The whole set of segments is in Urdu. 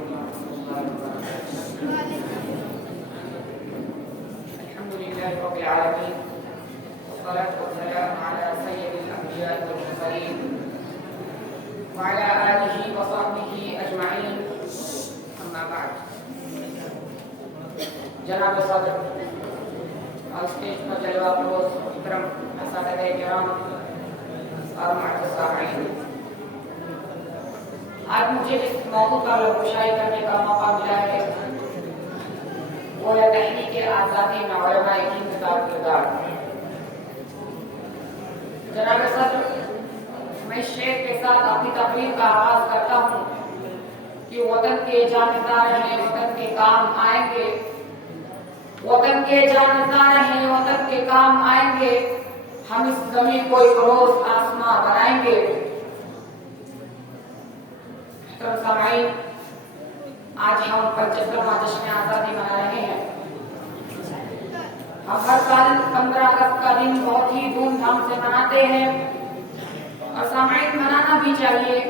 عليكم ورحمة الله وبركاته. الحمد لله رب العالمين، والصلاة والسلام على سيد الأنبياء والمرسلين وعلى آله وصحبه أجمعين. أما بعد. جناب صدر اور اسٹیج پر جلوہ فروز محترم اساتذہ کرام اور معزز سامعین، آج مجھے اس موضوع کا روشنائی کرنے کا موقع ملا ہے، وہ ہے تحریک آزادی میں علماء ہند کا کردار۔ جناب صدر، میں اس شعر کے ساتھ اپنی تقریر کا آغاز کرتا ہوں کہ وطن کے جانبدار ہیں، وطن کے کام آئیں گے، وطن کے جانبدار ہیں، وطن کے کام آئیں گے، ہم اس زمین کو ایک روز آسماں بنائیں گے۔ محترم سامعین، آج ہم 75واں جشن آزادی منا رہے ہیں۔ ہم ہر سال 15 اگست کا دن بہت ہی دھوم دھام سے مناتے ہیں، اور سامعین منانا بھی چاہیے،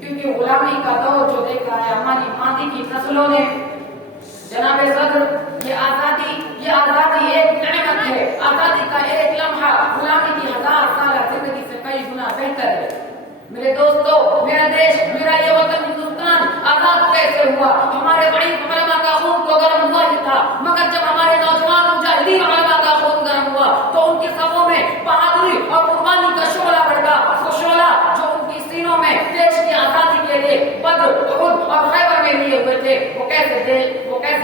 کیونکہ غلامی کا دور جو دیکھا ہے ہماری ماضی کی نسلوں نے۔ جناب صدر، یہ آزادی ایک نعمت ہے، آزادی کا ایک لمحہ غلامی کی 1000 سالہ زندگی سے کئی گنا بہتر ہے۔ میرے دوستو، میرا دیش، میرا یہ وطن ہندوستان آزاد کیسے ہوا؟ ہمارے بڑی علماء کا خون تو گرم ہوا ہی تھا، مگر جب ہمارے نوجوان مجاہدین علماء کا خون گرم ہوا تو ان کے صفوں میں بہادری اور قربانی کا شعلہ بڑھ گیا۔ وہ شعلہ جو ان کی سینوں میں دیش کی آزادی کے لیے بدر، احد اور خیبر میں لیے ہوئے تھے، وہ کیسے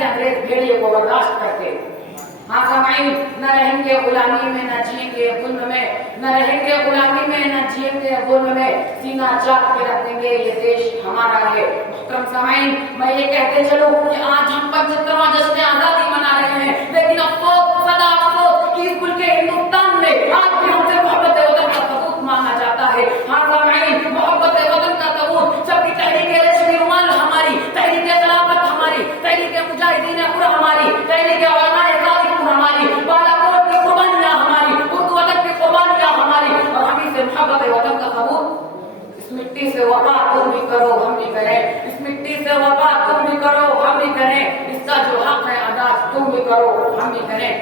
انگریز بھیڑیے کو برداشت کرتے۔ ہاں سامعین، نہ رہیں گے غلامی میں، نہ جئیں گے ظلم میں، نہ رہیں گے غلامی میں، نہ جئیں گے ظلم میں، سینہ چاک کے رکھ دیں گے یہ دیش ہمارا ہے۔ محترم سامعین، میں یہ کہتے چلوں کہ آج ہم 75واں جشن آزادی منا رہے ہیں، لیکن افسوس، سدا افسوس کہ اس ملک ہندوستان میں آج بھی ہم سے محبت وطن کا ثبوت مانگا جاتا ہے۔ ہاں سامعین، محبت وطن کا ثبوت، جبکہ تحریک ریشمی رومال ہماری، تحریک خلافت ہماری، تحریک مجاہدین پور ہماری، تحریک علماء ہماری، بالا کوٹ کی قربانیاں ہماری، اردو ادب کی قربانیاں ہماری، اور ہم سے محبت وطن کا ثبوت۔ اس مٹی سے وفا تم بھی کرو، ہم بھی کریں، اس مٹی سے وفا تم بھی کرو، ہم بھی کریں، اس کا جو حق ہے ادا تم بھی کرو، ہم بھی کریں۔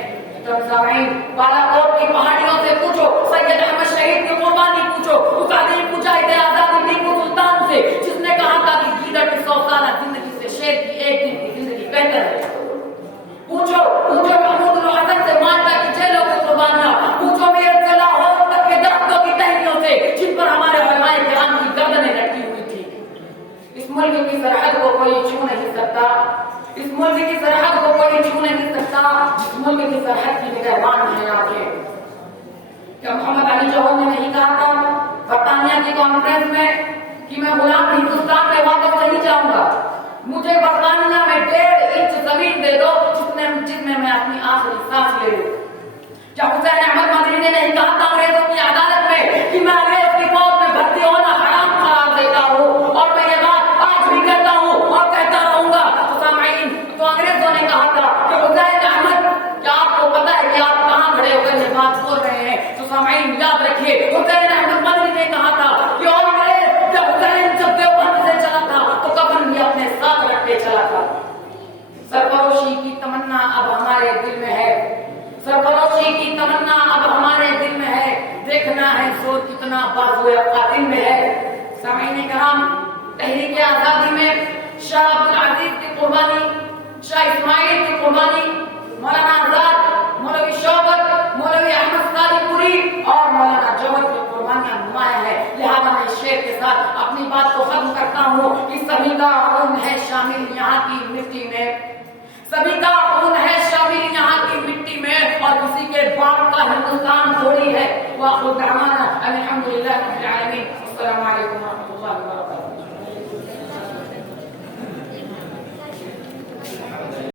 سامعین، بالا کوٹ کی پہاڑیوں سے پوچھو، سید احمد شہید کی قربانی پوچھو، اس عظیم مجاہد آزادی ٹیپو سلطان سے، جس نے کہا تھا کہ گیدڑ کی 100 سالہ زندگی سے شیر کی ایک دن کی زندگی بہتر ہے۔ پوچھو محمود الحسن سے مالٹا کی جیلوں کی قربانیاں، پوچھو میرے سے لاہور تک کے درختوں کی ٹہنیوں سے جن پر ہمارے علماء کرام کی گردنیں لٹکی ہوئی تھی۔ اس ملک کی سرحد کو کوئی چھو نہیں سکتا، اس ملک کی سرحد کو کوئی چھو نہیں سکتا، اس ملک کی سرحد کی نگہبان ہے آنکھیں۔ کیا محمد علی جوہر نے نہیں کہا تھا برطانیہ کی کانفرنس میں کہ میں غلام ہندوستان میں واپس نہیں جاؤں گا، مجھے برطانیہ میں 1.5 انچ زمین دے دو جس میں میں اپنی آخری سانس لے لوں؟ کیا حسین احمد مدنی نے نہیں کہا تھا انگریزوں کی عدالت میں کہ میں انگریز کی فوج میں بھرتی ہونا حرام قرار دیتا ہوں، اور میں یہ بات آج بھی کہتا ہوں اور کہتا رہوں گا؟ تو سامعین، تو انگریزوں نے کہا تھا کہ حسین احمد، کیا آپ کو پتا ہے کہ آپ کہاں کھڑے ہو کر یہ بات بول رہے ہیں؟ تو سامعین یاد رکھیے، حسین احمد مدنی نے کہا تھا کہ اور انگریز جب حسین جب دیوبند سے چلا تھا تو کفن بھی اپنے ساتھ رکھ کے چلا تھا۔ سرفروشی کی تمنا اب ہمارے دل میں ہے، سرفروشی کی تمنا اب ہمارے دل میں ہے، دیکھنا ہے زور کتنا بازوئے قاتل میں ہے۔ سامعین کرام، تحریک آزادی میں شاہ عبدالعزیز کی قربانی، شاہ اسماعیل کی قربانی، مولانا آزاد، مولوی شوکت، مولوی احمد صادق پوری اور مولانا جوہر کی قربانیاں نمایاں ہے۔ لہذا میں اس شعر کے ساتھ اپنی بات کو ختم کرتا ہوں کہ سبھی کا خون ہے شامل یہاں کی مٹی میں، سبھی کا خون ہے شامل یہاں کی مٹی میں، اور کسی کے باپ کا ہندوستان تھوڑی ہے۔ وآخر دعوانا الحمدللہ رب العالمین۔ السلام علیکم ورحمۃ اللہ وبرکاتہ۔